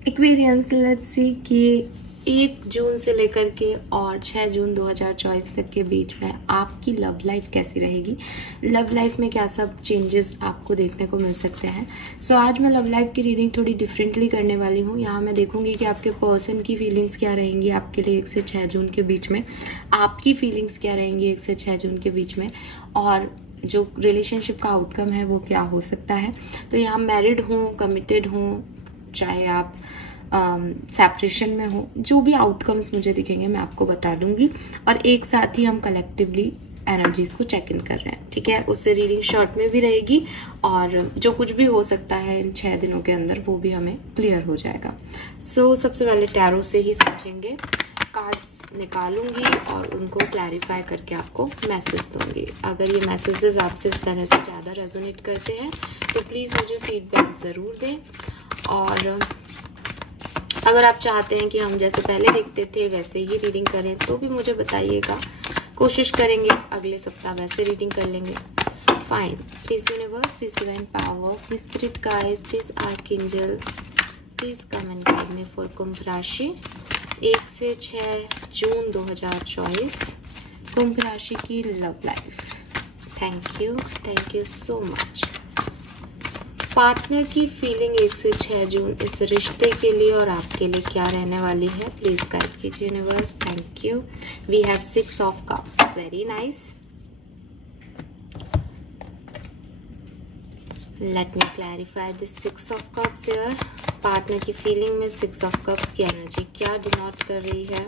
Aquarians, let's see कि 1 जून से लेकर के और 6 जून 2024 तक के बीच में आपकी लव लाइफ कैसी रहेगी, लव लाइफ में क्या सब चेंजेस आपको देखने को मिल सकते हैं। सो आज मैं लव लाइफ की रीडिंग थोड़ी डिफरेंटली करने वाली हूँ। यहाँ मैं देखूंगी कि आपके पर्सन की फीलिंग्स क्या रहेंगी आपके लिए 1 से 6 जून के बीच में, आपकी फीलिंग्स क्या रहेंगी 1 से 6 जून के बीच में, और जो रिलेशनशिप का आउटकम है वो क्या हो सकता है। तो यहाँ मैरिड हूँ, कमिटेड हूँ, चाहे आप सेपरेशन में हो, जो भी आउटकम्स मुझे दिखेंगे मैं आपको बता दूंगी, और एक साथ ही हम कलेक्टिवली एनर्जीज को चेक इन कर रहे हैं, ठीक है। उससे रीडिंग शॉर्ट में भी रहेगी और जो कुछ भी हो सकता है इन 6 दिनों के अंदर वो भी हमें क्लियर हो जाएगा। सो सबसे पहले टैरो से ही समझेंगे, कार्ड्स निकालूंगी और उनको क्लैरिफाई करके आपको मैसेज दूंगी। अगर ये मैसेजेस आपसे इस तरह से ज़्यादा रेजोनेट करते हैं तो प्लीज़ मुझे फीडबैक ज़रूर दें, और अगर आप चाहते हैं कि हम जैसे पहले देखते थे वैसे ही रीडिंग करें तो भी मुझे बताइएगा, कोशिश करेंगे अगले सप्ताह वैसे रीडिंग कर लेंगे। Fine. Please universe, please divine power, please spirit guides, please archangel, please come and guide me for कुंभ राशि 1 से 6 जून 2024, कुंभ राशि की love life. Thank you so much. Partner की फीलिंग 1 से 6 जून इस रिश्ते के लिए और आपके लिए क्या रहने वाली है, प्लीज गाइड कीजिए universe. Thank you. We have 6 of cups, very nice. Let me clarify this 6 of cups here. Partner की फीलिंग में 6 ऑफ कप्स की एनर्जी क्या डिनोट कर रही है,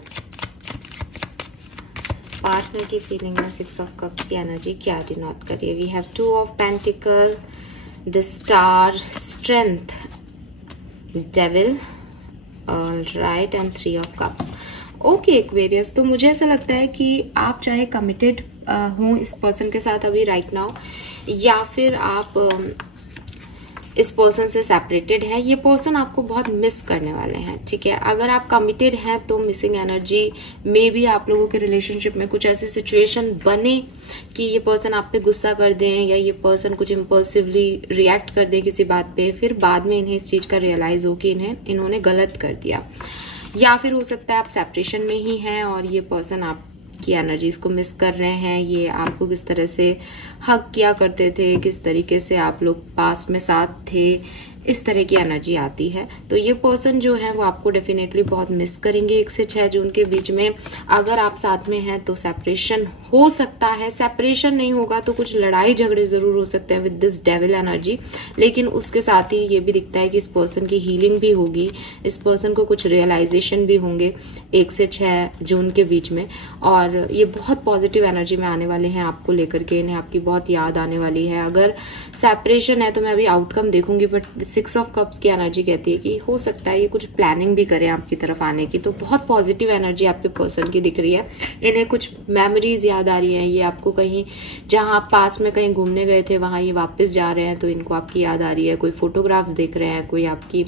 पार्टनर की फीलिंग में 6 ऑफ कप्स की एनर्जी क्या डिनोट कर रही है। We have 2 of pentacles, the star, strength, devil, all right, and 3 of cups। Okay Aquarius, तो मुझे ऐसा लगता है कि आप चाहे कमिटेड हों इस पर्सन के साथ अभी राइट नाउ, या फिर आप इस पर्सन से सेपरेटेड है, ये पर्सन आपको बहुत मिस करने वाले हैं, ठीक है। अगर आप कमिटेड हैं तो मिसिंग एनर्जी में भी आप लोगों के रिलेशनशिप में कुछ ऐसी सिचुएशन बने कि ये पर्सन आप पे गुस्सा कर दें, या ये पर्सन कुछ इम्पल्सिवली रिएक्ट कर दें किसी बात पे, फिर बाद में इन्हें इस चीज का रियलाइज हो कि इन्होंने गलत कर दिया। या फिर हो सकता है आप सेपरेशन में ही हैं और ये पर्सन आप की एनर्जीज को मिस कर रहे हैं, ये आपको किस तरह से हक किया करते थे, किस तरीके से आप लोग पास्ट में साथ थे, इस तरह की एनर्जी आती है। तो ये पर्सन जो है वो आपको डेफिनेटली बहुत मिस करेंगे 1 से 6 जून के बीच में। अगर आप साथ में हैं तो सेपरेशन हो सकता है, सेपरेशन नहीं होगा तो कुछ लड़ाई झगड़े जरूर हो सकते हैं विद दिस डेविल एनर्जी, लेकिन उसके साथ ही ये भी दिखता है कि इस पर्सन की हीलिंग भी होगी, इस पर्सन को कुछ रियलाइजेशन भी होंगे 1 से 6 जून के बीच में, और ये बहुत पॉजिटिव एनर्जी में आने वाले हैं आपको लेकर के, इन्हें आपकी बहुत याद आने वाली है। अगर सेपरेशन है तो मैं अभी आउटकम देखूंगी, बट 6 ऑफ कप्स की एनर्जी कहती है कि हो सकता है ये कुछ प्लानिंग भी करें आपकी तरफ आने की। तो बहुत पॉजिटिव एनर्जी आपके पर्सन की दिख रही है, इन्हें कुछ मेमोरीज याद आ रही हैं, ये आपको कहीं जहां आप पास में कहीं घूमने गए थे वहां ये वापस जा रहे हैं तो इनको आपकी याद आ रही है। कोई फोटोग्राफ्स देख रहे हैं, कोई आपकी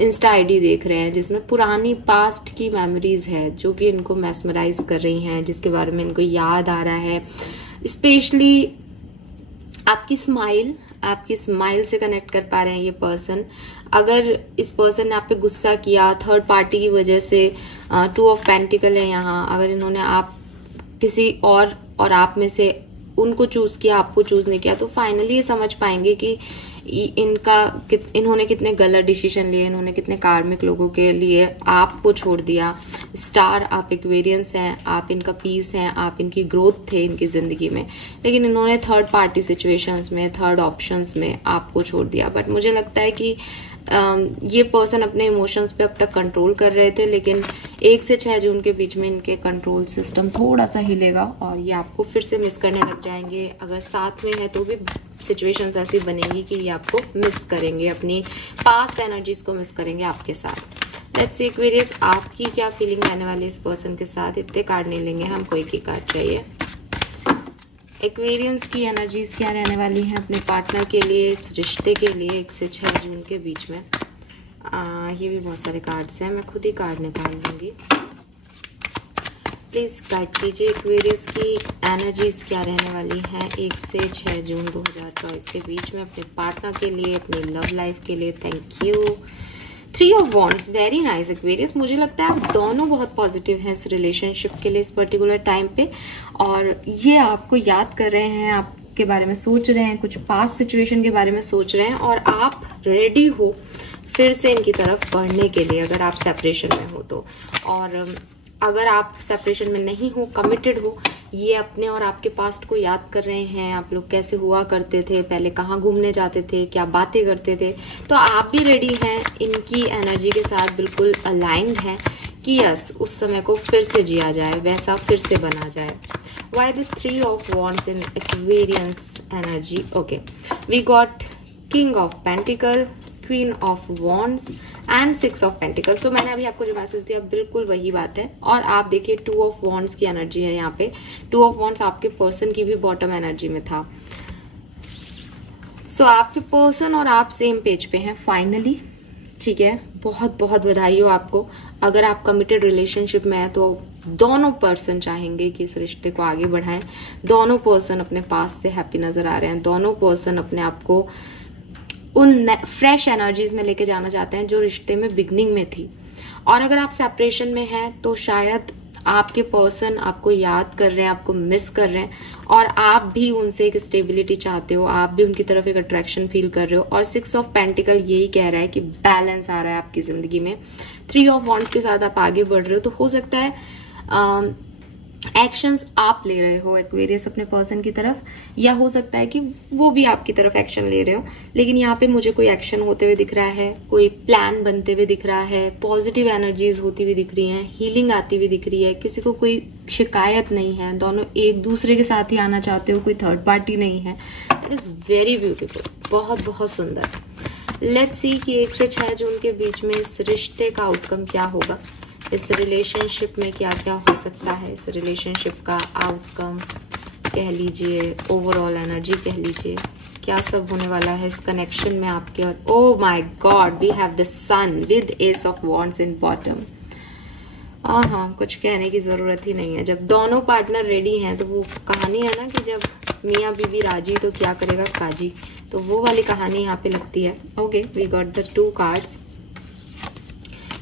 इंस्टा आईडी देख रहे हैं जिसमें पुरानी पास्ट की मेमोरीज है जो कि इनको मैस्मराइज कर रही हैं, जिसके बारे में इनको याद आ रहा है। स्पेशली आपकी स्माइल से कनेक्ट कर पा रहे हैं ये पर्सन। अगर इस पर्सन ने आप पे गुस्सा किया थर्ड पार्टी की वजह से, 2 ऑफ पेंटिकल है यहाँ, अगर इन्होंने आप किसी और आप में से उनको चूज किया, आपको चूज नहीं किया, तो फाइनली ये समझ पाएंगे कि इन्होंने कितने गलत डिसीजन लिए, इन्होंने कितने कार्मिक लोगों के लिए आपको छोड़ दिया। स्टार, आप एक्वेरियंस हैं, आप इनका पीस हैं, आप इनकी ग्रोथ थे इनकी जिंदगी में, लेकिन इन्होंने थर्ड पार्टी सिचुएशंस में, थर्ड ऑप्शंस में आपको छोड़ दिया। बट मुझे लगता है कि ये पर्सन अपने इमोशंस पे अब तक कंट्रोल कर रहे थे, लेकिन 1 से 6 जून के बीच में इनके कंट्रोल सिस्टम थोड़ा सा हिलेगा और ये आपको फिर से मिस करने लग जाएंगे। अगर साथ में है तो भी सिचुएशंस ऐसी बनेगी कि ये आपको मिस करेंगे, अपनी पास्ट एनर्जीज को मिस करेंगे आपके साथ। लेट्स सी एक्वेरियस, आपकी क्या फीलिंग रहने वाली है इस पर्सन के साथ। इतने कार्ड नहीं लेंगे, हमको एक ही कार्ड चाहिए। एक्वेरियंस की एनर्जीज क्या रहने वाली हैं अपने पार्टनर के लिए, इस रिश्ते के लिए 1 से 6 जून के बीच में। ये भी बहुत सारे कार्ड्स हैं, मैं खुद ही कार्ड निकाल लूंगी। प्लीज गाइड कीजिए एक्वेरियस की एनर्जीज क्या रहने वाली हैं 1 से 6 जून 2024 के बीच में अपने पार्टनर के लिए, अपनी लव लाइफ के लिए। 3 of wands, very nice Aquarius. मुझे लगता है आप दोनों बहुत पॉजिटिव हैं इस रिलेशनशिप के लिए इस पर्टिकुलर टाइम पे, और ये आपको याद कर रहे हैं, आपके बारे में सोच रहे हैं, कुछ पास्ट सिचुएशन के बारे में सोच रहे हैं, और आप रेडी हो फिर से इनकी तरफ बढ़ने के लिए, अगर आप सेपरेशन में हो तो। और अगर आप सेपरेशन में नहीं हो, कमिटेड हो, ये अपने और आपके पास्ट को याद कर रहे हैं, आप लोग कैसे हुआ करते थे, पहले कहाँ घूमने जाते थे, क्या बातें करते थे, तो आप भी रेडी हैं, इनकी एनर्जी के साथ बिल्कुल अलाइंड हैं कि यस उस समय को फिर से जिया जाए, वैसा फिर से बना जाए। Why this 3 of wands in Aquarius energy? Okay, we got King of Pentacle, Queen of Wands and 6 of Pentacles. So मैंने अभी आपको जो मैसेज दिया बिल्कुल वही बात है। और आप देखिए 2 of Wands की एनर्जी है यहाँ पे। 2 of Wands आपके पर्सन की भी बॉटम एनर्जी में था। So आपके पर्सन और आप सेम पेज पे हैं फाइनली, ठीक है। बहुत बहुत बधाई हो आपको। अगर आप कमिटेड रिलेशनशिप में है तो दोनों पर्सन चाहेंगे कि इस रिश्ते को आगे बढ़ाएं। दोनों पर्सन अपने पास से हैप्पी नजर आ रहे हैं। दोनों पर्सन अपने आप को उन फ्रेश एनर्जीज में लेके जाना चाहते हैं जो रिश्ते में बिगनिंग में थी। और अगर आप सेपरेशन में हैं तो शायद आपके पर्सन आपको याद कर रहे हैं, आपको मिस कर रहे हैं, और आप भी उनसे एक स्टेबिलिटी चाहते हो, आप भी उनकी तरफ एक अट्रैक्शन फील कर रहे हो। और 6 ऑफ पेंटिकल यही कह रहा है कि बैलेंस आ रहा है आपकी जिंदगी में। 3 ऑफ वॉन्ड्स के साथ आप आगे बढ़ रहे हो, तो हो सकता है एक्शंस आप ले रहे हो एक्वेरियस अपने पर्सन की तरफ, या हो सकता है कि वो भी आपकी तरफ एक्शन ले रहे हो। लेकिन यहाँ पे मुझे कोई एक्शन होते हुए दिख रहा है, कोई प्लान बनते हुए दिख रहा है, पॉजिटिव एनर्जीज होती हुई दिख रही हैं, हीलिंग आती हुई दिख रही है, किसी को कोई शिकायत नहीं है, दोनों एक दूसरे के साथ ही आना चाहते हो, कोई थर्ड पार्टी नहीं है। इट इज वेरी ब्यूटीफुल, बहुत बहुत सुंदर। लेट्स सी कि 1 से 6 जून के बीच में इस रिश्ते का आउटकम क्या होगा, इस रिलेशनशिप में क्या क्या हो सकता है, इस रिलेशनशिप का आउटकम कह लीजिए, ओवरऑल एनर्जी कह लीजिए, क्या सब होने वाला है इस कनेक्शन में आपके। और oh my God, we have the sun with ace of wands in bottom. हाँ, कुछ कहने की जरूरत ही नहीं है। जब दोनों पार्टनर रेडी हैं तो वो कहानी है ना कि जब मियाँ बीवी राजी तो क्या करेगा काजी, तो वो वाली कहानी यहाँ पे लगती है। Okay, we got the 2 cards,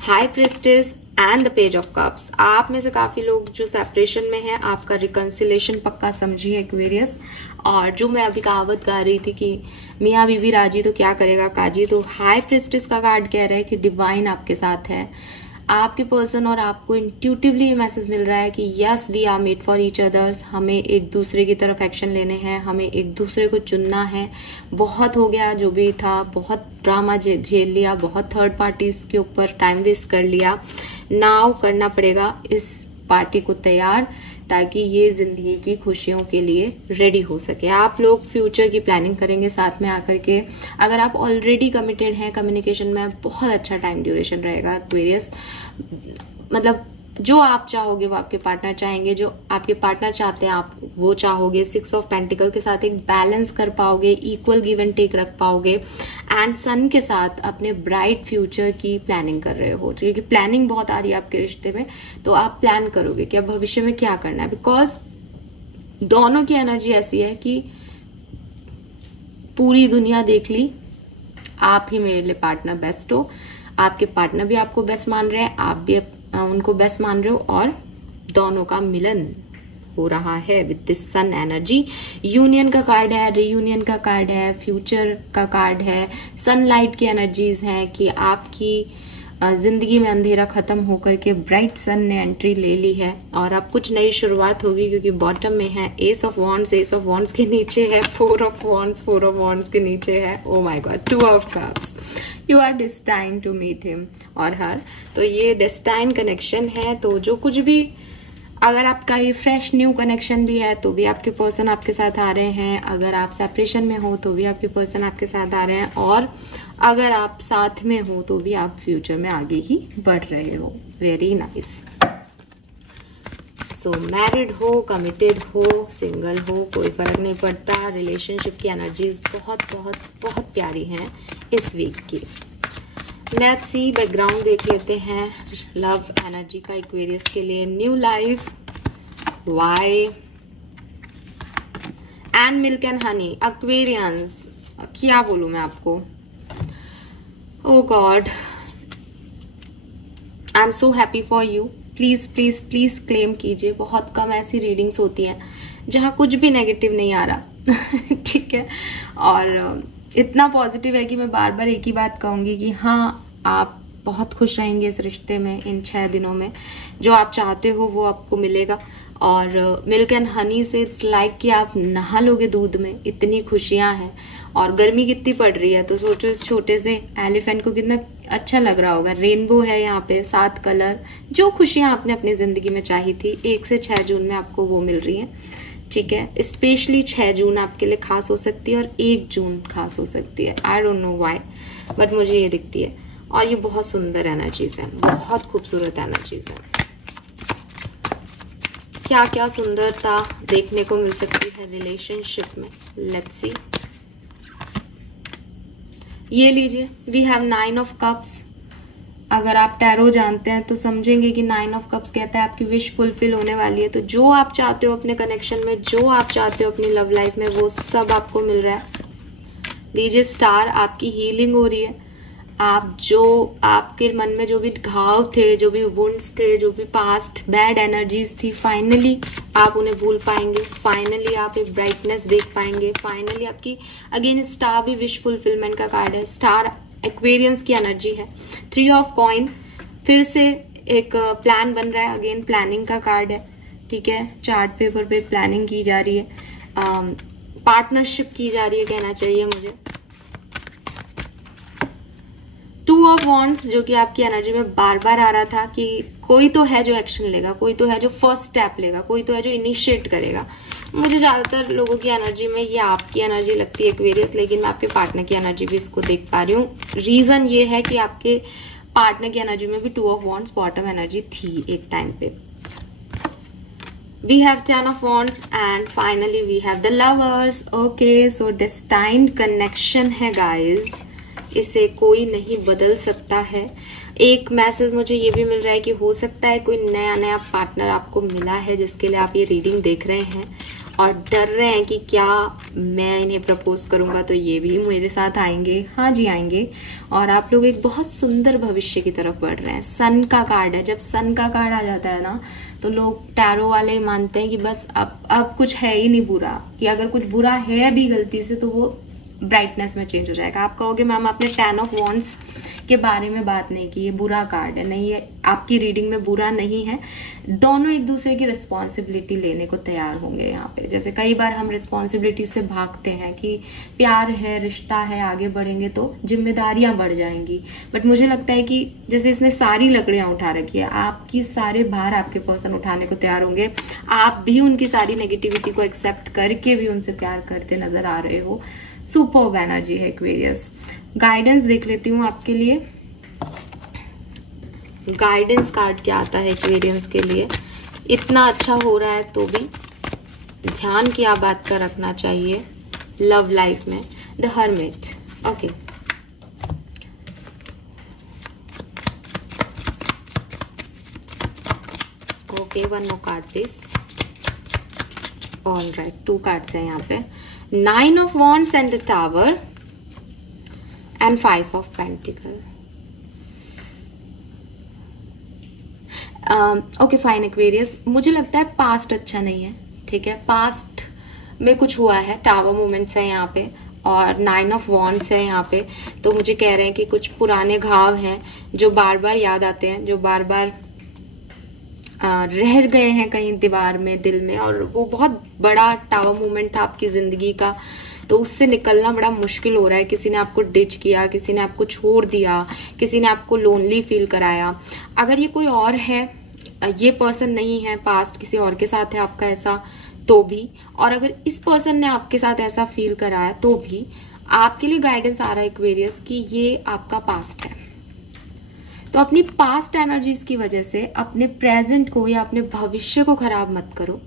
high priestess and the page of cups. आप में से काफी लोग जो सेपरेशन में हैं, आपका रिकंसिलेशन पक्का समझिए एक्वेरियस। और जो मैं अभी कहावत गा रही थी कि मियाँ बीवी राजी तो क्या करेगा काजी, तो हाई प्रिस्टेस का कार्ड कह रहा है कि डिवाइन आपके साथ है। आपके पर्सन और आपको इंट्यूटिवली ये मैसेज मिल रहा है कि yes we are made for each others, हमें एक दूसरे की तरफ एक्शन लेने हैं, हमें एक दूसरे को चुनना है। बहुत हो गया जो भी था, बहुत ड्रामा झेल लिया, बहुत थर्ड पार्टीज के ऊपर टाइम वेस्ट कर लिया। नाउ करना पड़ेगा इस पार्टी को तैयार, ताकि ये जिंदगी की खुशियों के लिए रेडी हो सके। आप लोग फ्यूचर की प्लानिंग करेंगे साथ में आकर के। अगर आप ऑलरेडी कमिटेड हैं कम्युनिकेशन में, बहुत अच्छा टाइम ड्यूरेशन रहेगा एक्वेरियस। मतलब जो आप चाहोगे वो आपके पार्टनर चाहेंगे, जो आपके पार्टनर चाहते हैं आप वो चाहोगे। 6 ऑफ पेंटिकल के साथ एक बैलेंस कर पाओगे, इक्वल गिव एंड टेक रख पाओगे, एंड सन के साथ अपने ब्राइट फ्यूचर की प्लानिंग कर रहे हो। क्योंकि प्लानिंग बहुत आ रही है आपके रिश्ते में, तो आप प्लान करोगे कि अब भविष्य में क्या करना है। बिकॉज दोनों की एनर्जी ऐसी है कि पूरी दुनिया देख ली, आप ही मेरे लिए पार्टनर बेस्ट हो। आपके पार्टनर भी आपको बेस्ट मान रहे हैं, आप भी उनको बेस्ट मान रहे हो, और दोनों का मिलन हो रहा है with this sun energy. Union का कार्ड है, रीयूनियन का कार्ड है, फ्यूचर का कार्ड है, सनलाइट की एनर्जीज है कि आपकी जिंदगी में अंधेरा खत्म होकर के ब्राइट सन ने एंट्री ले ली है और अब कुछ नई शुरुआत होगी। क्योंकि बॉटम में है S of wands, S of wands के नीचे है 4 ऑफ वॉन्ड्स, 4 ऑफ वॉन्ड्स के नीचे है oh my God 2 of cups. You are destined to meet him और हर। तो ये डेस्टाइन कनेक्शन है। तो जो कुछ भी, अगर आपका ये फ्रेश न्यू कनेक्शन भी है तो भी आपके पर्सन आपके साथ आ रहे हैं। अगर आप सेपरेशन में हो तो भी आपके पर्सन आपके साथ आ रहे हैं, और अगर आप साथ में हो तो भी आप फ्यूचर में आगे ही बढ़ रहे हो। Very nice. सो मैरिड हो, कमिटेड हो, सिंगल हो, कोई फर्क नहीं पड़ता। रिलेशनशिप की एनर्जीज बहुत बहुत बहुत प्यारी हैं इस वीक की। लेट्स सी, बैकग्राउंड देख लेते हैं लव एनर्जी का एक्वेरियस के लिए। New life, why and milk and honey. Aquarians क्या बोलूं मैं आपको, oh God, I am so happy for you. Please please please claim कीजिए। बहुत कम ऐसी रीडिंग्स होती हैं जहां कुछ भी नेगेटिव नहीं आ रहा ठीक है, और इतना पॉजिटिव है कि मैं बार बार एक ही बात कहूंगी कि हाँ, आप बहुत खुश रहेंगे इस रिश्ते में। इन 6 दिनों में जो आप चाहते हो वो आपको मिलेगा। और मिल्क एंड हनी से इट्स लाइक कि आप नहा लोगे दूध में, इतनी खुशियां हैं। और गर्मी कितनी पड़ रही है, तो सोचो इस छोटे से एलिफेंट को कितना अच्छा लग रहा होगा। रेनबो है यहाँ पे, 7 कलर। जो खुशियां आपने अपनी जिंदगी में चाही थी 1 से 6 जून में आपको वो मिल रही हैं। ठीक है, स्पेशली 6 जून आपके लिए खास हो सकती है और 1 जून खास हो सकती है। I don't know why, but मुझे ये दिखती है। और ये बहुत सुंदर एनर्जीज है, बहुत खूबसूरत एनर्जीज है। क्या क्या सुंदरता देखने को मिल सकती है रिलेशनशिप में, लेट्स सी। ये लीजिए, वी हैव 9 ऑफ कप्स। अगर आप टैरो जानते हैं तो समझेंगे कि 9 ऑफ कप्स कहता है आपकी विश फुलफिल होने वाली है। तो जो आप चाहते हो अपने कनेक्शन में, जो आप चाहते हो अपनी लव लाइफ में, वो सब आपको मिल रहा है। लीजिए स्टार, आपकी हीलिंग हो रही है। आप जो आपके मन में जो भी घाव थे, जो भी वुंड्स थे, जो भी पास्ट बैड एनर्जीज थी, फाइनली आप उन्हें भूल पाएंगे। फाइनली आप एक ब्राइटनेस देख पाएंगे। फाइनली आपकी अगेन स्टार भी विश फुलफिलमेंट का कार्ड है। स्टार एक्वेरियंस की एनर्जी है। 3 ऑफ कॉइन, फिर से एक प्लान बन रहा है। अगेन प्लानिंग का कार्ड है। ठीक है, चार्ट पेपर पे प्लानिंग की जा रही है, पार्टनरशिप की जा रही है कहना चाहिए मुझे। 2 ऑफ वॉन्ड्स, जो कि आपकी एनर्जी में बार बार आ रहा था कि कोई तो है जो एक्शन लेगा, कोई तो है जो फर्स्ट स्टेप लेगा, कोई तो है जो इनिशिएट करेगा। मुझे ज्यादातर लोगों की एनर्जी में ये आपकी एनर्जी लगती है एक्वेरियस, लेकिन मैं आपके पार्टनर की एनर्जी भी इसको देख पा रही हूँ। रीजन ये है कि आपके पार्टनर की एनर्जी में भी 2 ऑफ वॉन्ड्स बॉटम एनर्जी थी एक टाइम पे। We have 10 of wands and finally we have the lovers. Okay, so destined connection है guys, इसे कोई नहीं बदल सकता है। एक मैसेज मुझे ये भी मिल रहा है कि हो सकता है कोई नया पार्टनर आपको मिला है जिसके लिए आप ये रीडिंग देख रहे हैं और डर रहे हैं कि क्या मैं इन्हें प्रपोज करूंगा तो ये भी मेरे साथ आएंगे। हाँ जी आएंगे। और आप लोग एक बहुत सुंदर भविष्य की तरफ बढ़ रहे हैं। सन का कार्ड है। जब सन का कार्ड आ जाता है ना, तो लोग टैरो वाले मानते हैं कि बस अब कुछ है ही नहीं बुरा, कि अगर कुछ बुरा है भी गलती से तो वो ब्राइटनेस में चेंज हो जाएगा। आप कहोगे मैम आपने 10 ऑफ वॉन्ड्स के बारे में बात नहीं की, ये बुरा कार्ड है। नहीं, ये आपकी रीडिंग में बुरा नहीं है। दोनों एक दूसरे की रिस्पॉन्सिबिलिटी लेने को तैयार होंगे यहाँ पे। जैसे कई बार हम रिस्पॉन्सिबिलिटी से भागते हैं कि प्यार है, रिश्ता है, आगे बढ़ेंगे तो जिम्मेदारियां बढ़ जाएंगी। बट मुझे लगता है कि जैसे इसने सारी लकड़ियां उठा रखी है, आपकी सारे भार आपके पर्सन उठाने को तैयार होंगे। आप भी उनकी सारी नेगेटिविटी को एक्सेप्ट करके भी उनसे प्यार करते नजर आ रहे हो। सुपर्ब एनर्जी है एक्वेरियस। गाइडेंस देख लेती हूँ आपके लिए। गाइडेंस कार्ड क्या आता है एक्वेरियंस के लिए। इतना अच्छा हो रहा है तो भी ध्यान की आप बात का रखना चाहिए लव लाइफ में। The hermit. Okay, okay, 1 more card please. All right, 2 cards है यहाँ पे। 9 of wands and the tower and 5 of pentacle. Okay fine Aquarius, मुझे लगता है पास्ट अच्छा नहीं है। ठीक है, पास्ट में कुछ हुआ है। टावर मूवमेंट्स है यहाँ पे और 9 ऑफ वॉन्ड्स है यहाँ पे। तो मुझे कह रहे हैं कि कुछ पुराने घाव हैं जो बार बार याद आते हैं, जो बार बार रह गए हैं कहीं दीवार में, दिल में। और वो बहुत बड़ा टावर मूवमेंट था आपकी जिंदगी का, तो उससे निकलना बड़ा मुश्किल हो रहा है। किसी ने आपको डिच किया, किसी ने आपको छोड़ दिया, किसी ने आपको लोनली फील कराया। अगर ये कोई और है, ये पर्सन नहीं है, पास्ट किसी और के साथ है आपका ऐसा, तो भी, और अगर इस पर्सन ने आपके साथ ऐसा फील कराया तो भी आपके लिए गाइडेंस आ रहा है एक्वेरियस कि ये आपका पास्ट है। तो अपनी पास्ट एनर्जीज की वजह से अपने प्रेजेंट को या अपने भविष्य को खराब मत करो।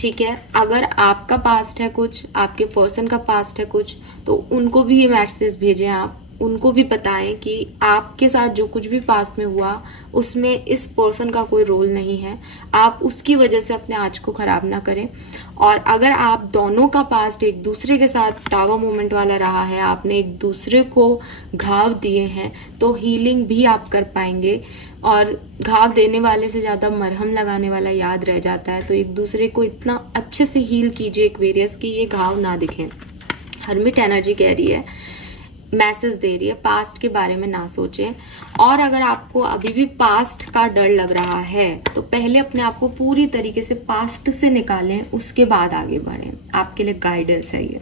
ठीक है, अगर आपका पास्ट है कुछ, आपके पर्सन का पास्ट है कुछ, तो उनको भी ये मैसेज भेजें। आप उनको भी बताएं कि आपके साथ जो कुछ भी पास्ट में हुआ उसमें इस पर्सन का कोई रोल नहीं है। आप उसकी वजह से अपने आज को खराब ना करें। और अगर आप दोनों का पास्ट एक दूसरे के साथ टावर मूवमेंट वाला रहा है, आपने एक दूसरे को घाव दिए हैं, तो हीलिंग भी आप कर पाएंगे। और घाव देने वाले से ज्यादा मरहम लगाने वाला याद रह जाता है। तो एक दूसरे को इतना अच्छे से हील कीजिए एक्वेरियस कि ये घाव ना दिखे। हर्मिट एनर्जी कह रही है, मैसेज दे रही है, पास्ट के बारे में ना सोचें। और अगर आपको अभी भी पास्ट का डर लग रहा है तो पहले अपने आप को पूरी तरीके से पास्ट से निकालें, उसके बाद आगे बढ़ें। आपके लिए गाइडेंस है ये।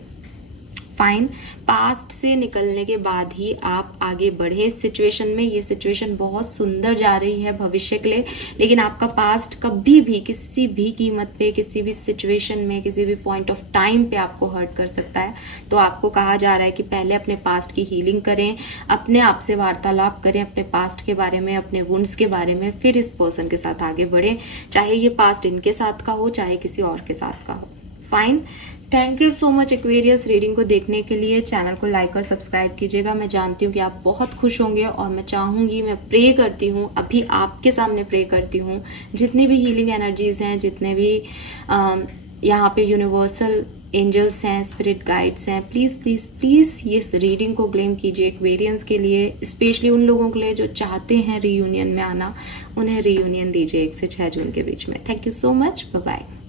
फाइन, पास्ट से निकलने के बाद ही आप आगे बढ़े इस सिचुएशन में। ये सिचुएशन बहुत सुंदर जा रही है भविष्य के लिए, लेकिन आपका पास्ट कभी भी किसी भी कीमत पे, किसी भी सिचुएशन में, किसी भी पॉइंट ऑफ टाइम पे आपको हर्ट कर सकता है। तो आपको कहा जा रहा है कि पहले अपने पास्ट की हीलिंग करें, अपने आप से वार्तालाप करें अपने पास्ट के बारे में, अपने वुंड्स के बारे में, फिर इस पर्सन के साथ आगे बढ़े, चाहे ये पास्ट इनके साथ का हो, चाहे किसी और के साथ का हो। Fine, thank you so much Aquarius reading को देखने के लिए। चैनल को लाइक और सब्सक्राइब कीजिएगा। मैं जानती हूँ कि आप बहुत खुश होंगे और मैं चाहूंगी, मैं प्रे करती हूँ, अभी आपके सामने प्रे करती हूँ, जितने भी हीलिंग एनर्जीज हैं, जितने भी यहाँ पे यूनिवर्सल एंजल्स हैं, स्पिरिट गाइड्स हैं, प्लीज प्लीज प्लीज ये रीडिंग को क्लेम कीजिए एक्वेरियंस के लिए, स्पेशली उन लोगों के लिए जो चाहते हैं रीयूनियन में आना। उन्हें रीयूनियन दीजिए 1 से 6 जून के बीच में। Thank you so much, bye bye.